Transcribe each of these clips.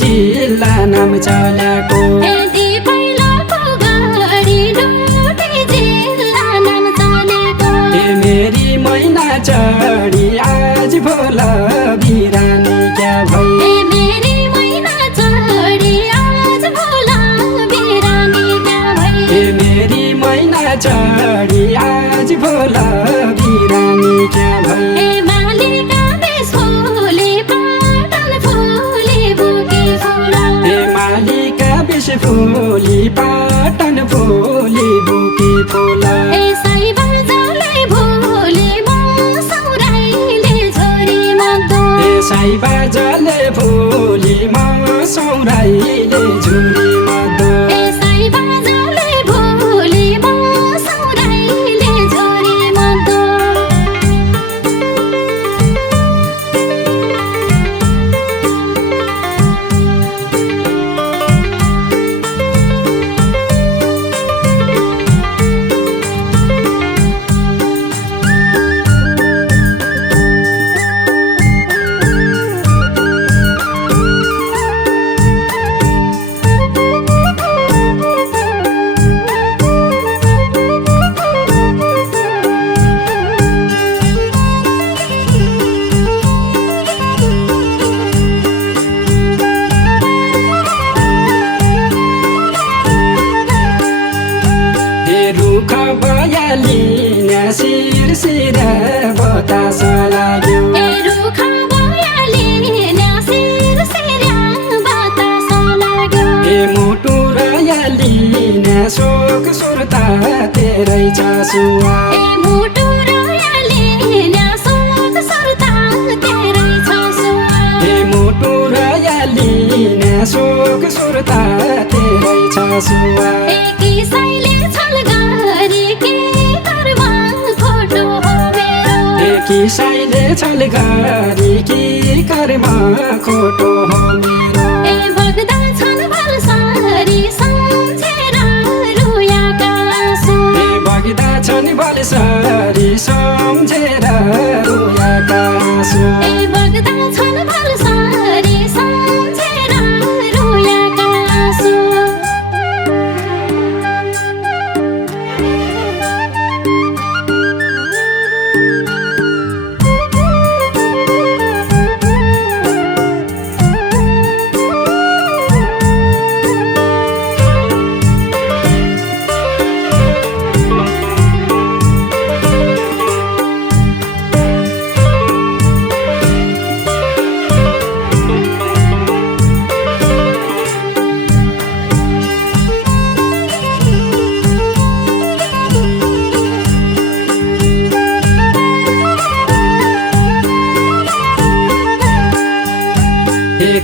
जिल्ला नाम चलाको यदि पहिलोको गढी डोटी जिल्ला नाम चलेको मेरी मैना चढी आज भोल बिरानी क्या भई मेरी मैना चढी आज भोल बिरानी क्या भई मेरी मैना चढी आज भोल बिरानी क्या भई मालिका बेस फुले पाटन फुले बुके फुला मालिका बेस फुली पाटन फुली बुके फुला साइबा जले भोले म सौराइले छोरी मदो साइबा जले भोली म सौराइले झुरी मदो साइबा जले भोले म सौराइले छोरी मदो रुख बयाली सिर सिर बतास लाग्यो रुख बयाली सिर सिर बतास लाग्यो मुटु रयाली शोक सुर्ता तेरै छासुवा मुटु रयाली शोक सुर्ता तेरै छासुवा मुटु रयाली शोक सुर्ता तेरै छासुवा किसैले छल गरी के कर्म खोटो हो मेरो किसैले छल गरी कि कर्म खोटो हो मेरो बग्दा छन् भलसरी सम्झेर रुयाका आँसु बग्दा छन् भलसरी सम्झेर रुयाका आँसु बग्दा छन् भलसरी सम्झेर रुयाका आँसु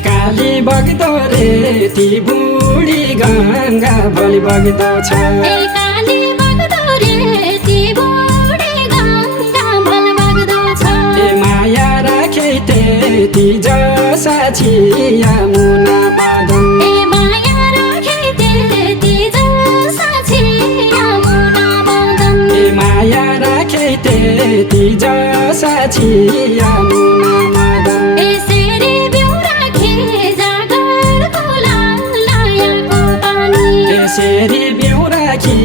काली बग्दो रे ती बुढी गङ्गा भोलि बग्दो छ काली बग्दो रे ती बुढी गङ्गा भोलि बग्दो छ माया राखे ती जसा छिया मुना मदन माया राखे ती जसा छिया मुना मदन माया राखे ती जसा छिया मुना मदन यसरी बिउ राखे जागरको लालायाको पानी यसरी बिउ राखी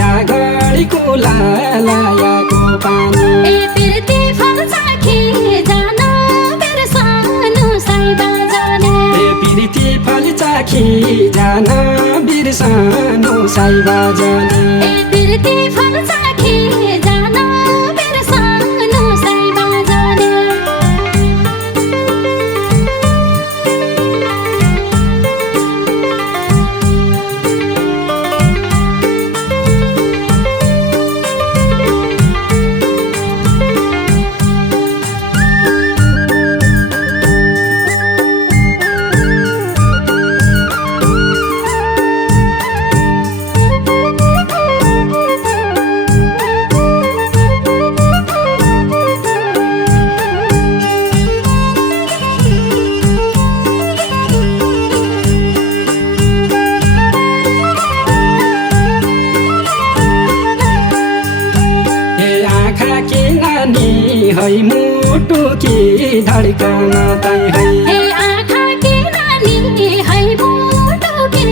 जागरीको लालायाको पानी पिर्ती फल चाखी जान बिर्सनु साइबा जाने पिरिती फल चाखी जान बिर्सनु साइबा जाने पिर्ती फल चाखी जान बिर्सनु साइबा जाने है मुटु कि धड्कन तै है ए आँखा कि नानी है मुटु कि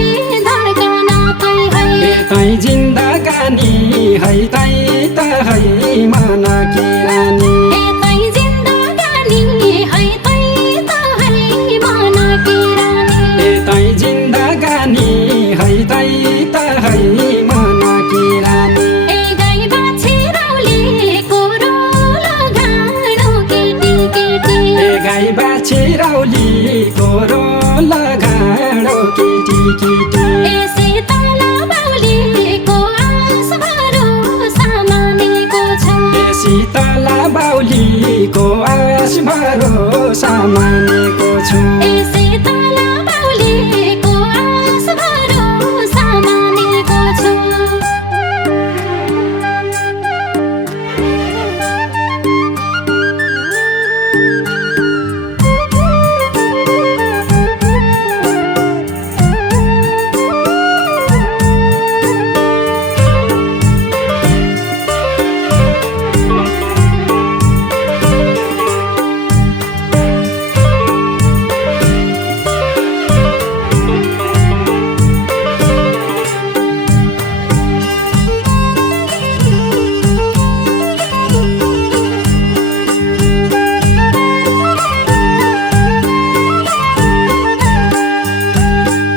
धड्कन तै है ए तै जिन्दगानी है तै त है मन कि रानी ए तै जिन्दगानी है तै त है मन कि रानी ए तै जिन्दगानी है तै त है मन कि रानी ए गाई बाछी रौलीको रोलो घाँडो केटी केटी ए गाई बाछी रौलीको रोलो घाँडो केटी केटी ए शीतल बाउलीको आस भरोसा मानेको छु ए शीतला बाउलीको आस भरोसा मानेको छु ए शीतल बाउलीको आस भरोसा मानेको छु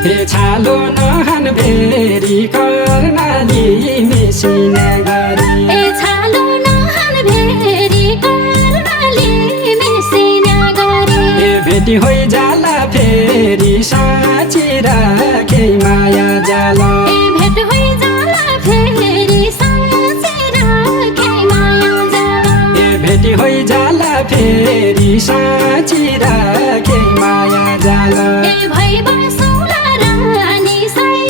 हे छालो नहान भेरी कर्णाली मिसिन गरी ए छालो नहान भेरी कर्णाली मिसिन गरी ए भेटी होइ जाला फेरि साँची राखे माया जाला ए भेट होइ जाला फेरि साँची राखे माया जाला ए भेटी होइ जाला फेरि साँची राखे माया जाला ए भई बसौला रानी साई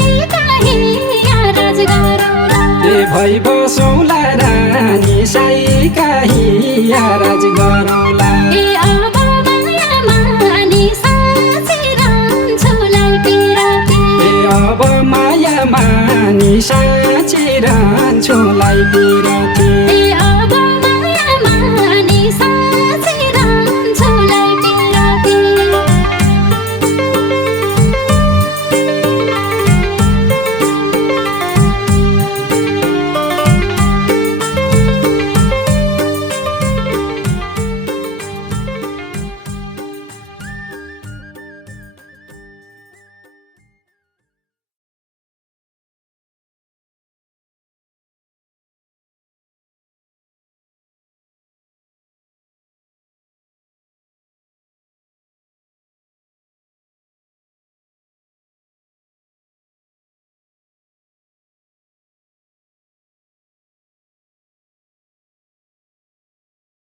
राज गरौला ए भई बसौला रानी साई काहिया राज गरौला ए अब माया मानी साँची रहन्छुलाई पिराती ए अब माया मानी साँची रहन्छुलाई पिरती